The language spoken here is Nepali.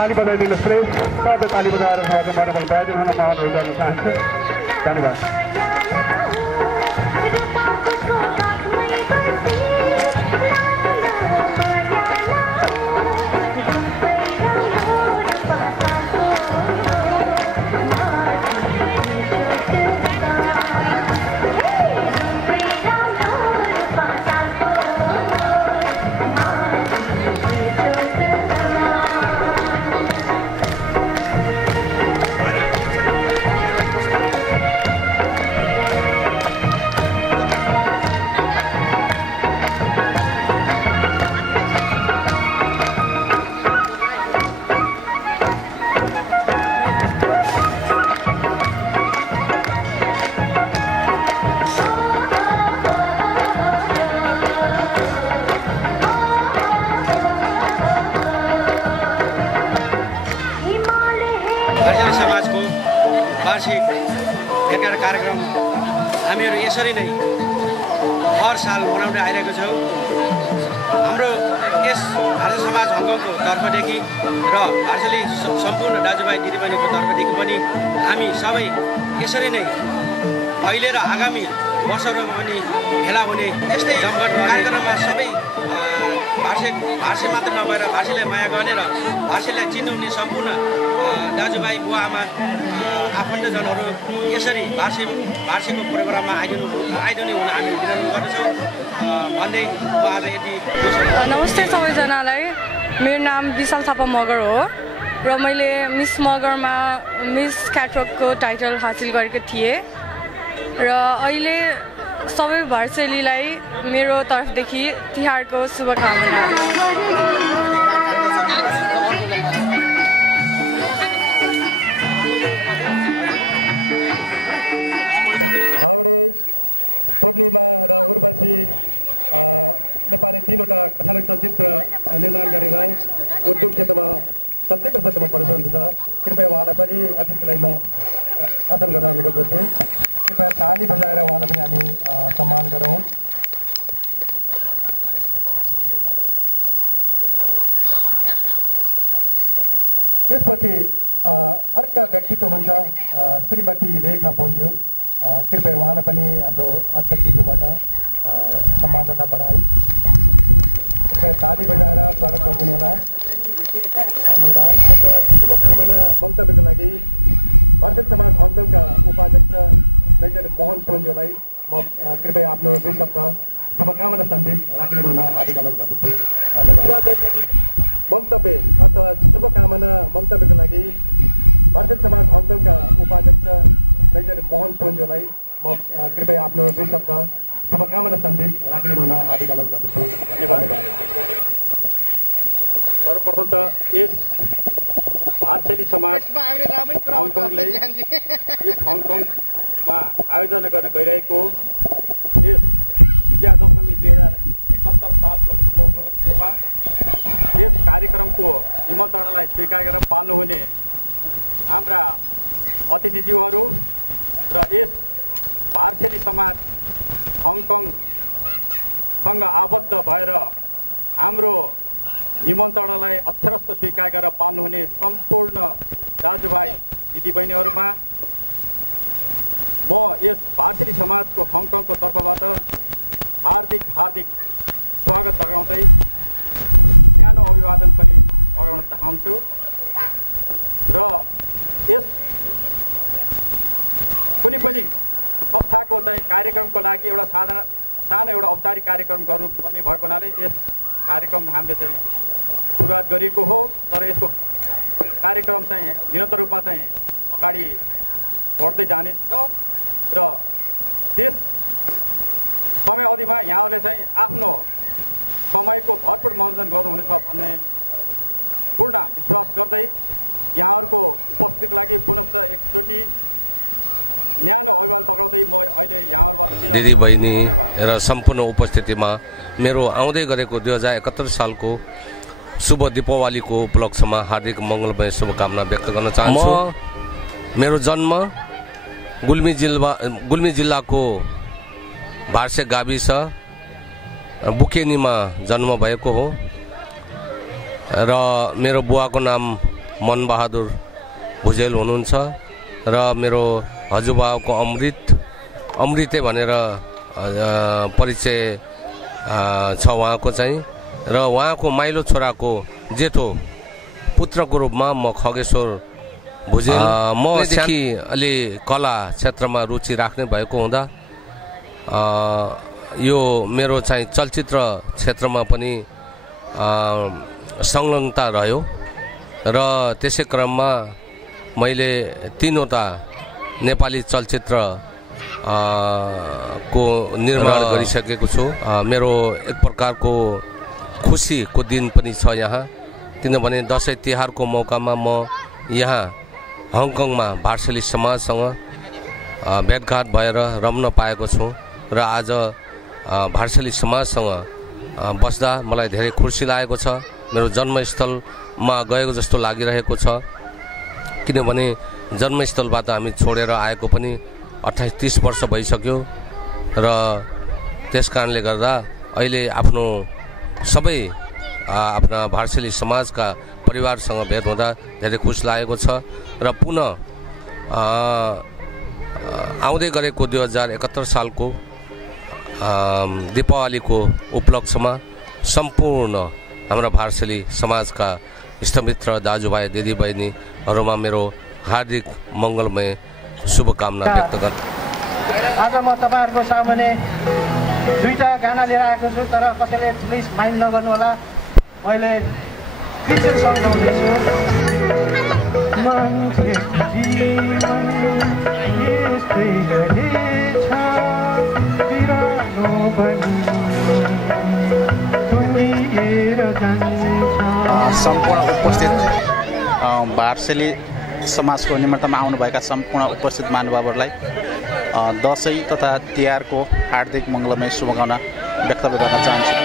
ताली बजाइदिनुहोस् प्लिज सबै ताली बजाएर उहाँको मनोबल बढाइदिनु हुन म अनुरोध गर्न चाहन्छु धन्यवाद नमस्ते सबैजनालाई मेरो नाम विशाल थापा मगर हो र मैले मिस मगरमा मिस क्याटरकको टाइटल हासिल गरेको थिएँ र अहिले सबै भारचेलीलाई मेरो तर्फदेखि तिहारको शुभकामना हावरेज पूर्णिमा र उर्वशी नेपाली 3वटा कथानक चलचित्र निर्माण गरेर उद्योग क्षेत्रमा चलचित्र क्षेत्रमा प्रदर्शन हुन्छ कृपया उहाँलाई पनि अतिथिलाई म आसन गर्न अनुरोध गर्छु कृपया ताली बजाएर उहाँलाई पनि हामी सम्मान गरौँ त्यसपछि अर्का व्यक्तित्व हुनुहुन्छ श्रीमती रेखा पोन्ज्यू कृपया उहाँलाई पनि हाम्रो अध्यक्षज्यूबाट सम्मान तथा बढाई कृपया ताली बजाएर स्वागत गरिदिनु होला धन्यवाद शुभकामना मन्तव्यको लागि भारतीय समाज हङकङका उपाध्यक्ष मेजर मोहन पोन्जोलाई म कृपया आफ्नो 2 शब्द शुभकामना सन्देश राखिदिनु हुन हार्दिक अनुरोध गर्दछु धन्यवाद मन्तव्य अथवा शुभकामना मन्तव्यको लागि भारतीय समाज हङकङका उपाध्यक्ष मेजर मोहन पोन्जोलाई म कृपया आफ्नो 2 शब्द शुभकामना सन्देश राखिदिनु हुन हार्दिक अनुरोध गर्दछु धन्यवाद सर्वप्रथम त यस भारचेली समाज हङकङले यस हङकङमा आयोजना गर्न गइरहेको यस विजयादशमी 2071 सालको शुभ उपलक्ष्यमा यस कार्यक्रमको निमन्त्रणालाई स्वीकार गरेर पाल्नुहुने हाम्रा अतिथिज्यूहरू र यस भारचेली समाज हङकङसँग आबद्ध भएर हाम्रो निमन्त्रणालाई अक्षरस्थ स्वीकार गरेर पाल्नुहुने सम्पूर्ण दाजुभाइ दिदीबहिनीहरूमा म यस भारचेली समाजको हङकङको तर्फबाट हार्दिक स्वागत टक्राउँदै न्यानो अभिवादन पनि टक्राउन चाहन्छु र यस कुनै पनि संस्थाको चाहिँ कार्यक्रमको लागि एउटा सानो एउटा औपचारिक कार्यक्रम गर्नुपर्ने भएको हुनाले यस कार्यक्रम हामीले चाहिँ सुरुवात गरेको हो तर यसको कार्यक्रम चाहिँ निरन्तर रूपमा चाहिँ अगाडि बढ्दै जानेछ र त्यस समय अवधिमा यहाँहरूले चाहिँ आफ्नो समयको भरपूर मनोरञ्जन गर्नुहुनेछ भन्ने पूर्ण विश्वास गर्दै यहाँहरूको उपस्थितिको लागि पुनश्च एकचोटि न्यानो अभिवादन टक्राउँदै म अहिले यहाँहरूबाट बिदा हुन चाहन्छु धन्यवाद र सम्पूर्ण उपस्थितिमा मेरो आउँदै गरेको 2071 सालको शुभ दीपावलीको उपलक्ष्यमा हार्दिक मङ्गलमय शुभकामना व्यक्त गर्न चाहन्छु मेरो जन्म गुल्मी जिल्लाको भार्से गाविस बुकेनीमा जन्म भएको हो र मेरो बुवाको नाम मनबहादुर भुजेल हुनुहुन्छ र मेरो हजुरबाको अमृते भनेर परिचय छ उहाँको चाहिँ र उहाँको माइलो छोराको जेठो पुत्रको रूपमा म खगेश्वर भुजेल मदेखि अलि कला क्षेत्रमा रुचि राख्ने भएको हुँदा यो मेरो चाहिँ चलचित्र क्षेत्रमा पनि संलग्नता रह्यो र त्यसै क्रममा मैले 3वटा नेपाली चलचित्र को निर्माण गरिसकेको छु। मेरो एक प्रकारको खुसीको दिन पनि छ यहाँ, किनभने दसैँ तिहारको मौकामा म यहाँ हङकङमा भार्सेली समाजसँग भेटघाट भएर रम्न पाएको छु र आज भार्सेली समाजसँग बस्दा मलाई धेरै खुसी लागेको छ। मेरो जन्मस्थलमा गएको जस्तो लागिरहेको छ, किनभने जन्मस्थलबाट हामी छोडेर आएको पनि 28-30 वर्ष भइसक्यो र त्यसकारणले गर्दा अहिले आफ्नो सबै आफ्ना भार्सेली समाजका परिवारसँग भेट हुँदा धेरै खुसी लागेको छ र पुनः आउँदै गरेको 2071 सालको दीपावलीको उपलक्ष्यमा सम्पूर्ण हाम्रा भार्सेली समाजका इष्टमित्र दाजुभाइ दिदीबहिनीहरूमा मेरो हार्दिक मङ्गलमय शुभकामना व्यक्त गर्छु। आज म तपाईहरुको सामुने 2टा गाना लिएर आएको छु, तर कसैले प्लिज माइन्ड नगर्नु होला। मैले क्रिस्चियन सङ गाउँदैछु। मान्छे जीवन यस्तै रहेछ, बिरानो बनी टुङ्गिएर जान्छ। सम्पूर्ण उपस्थित भार्सेली समाजको निमन्त्रणामा आउनुभएका सम्पूर्ण उपस्थित महानुभावहरूलाई दसैँ तथा तिहारको हार्दिक मङ्गलमय शुभकामना व्यक्त गर्न चाहन्छु।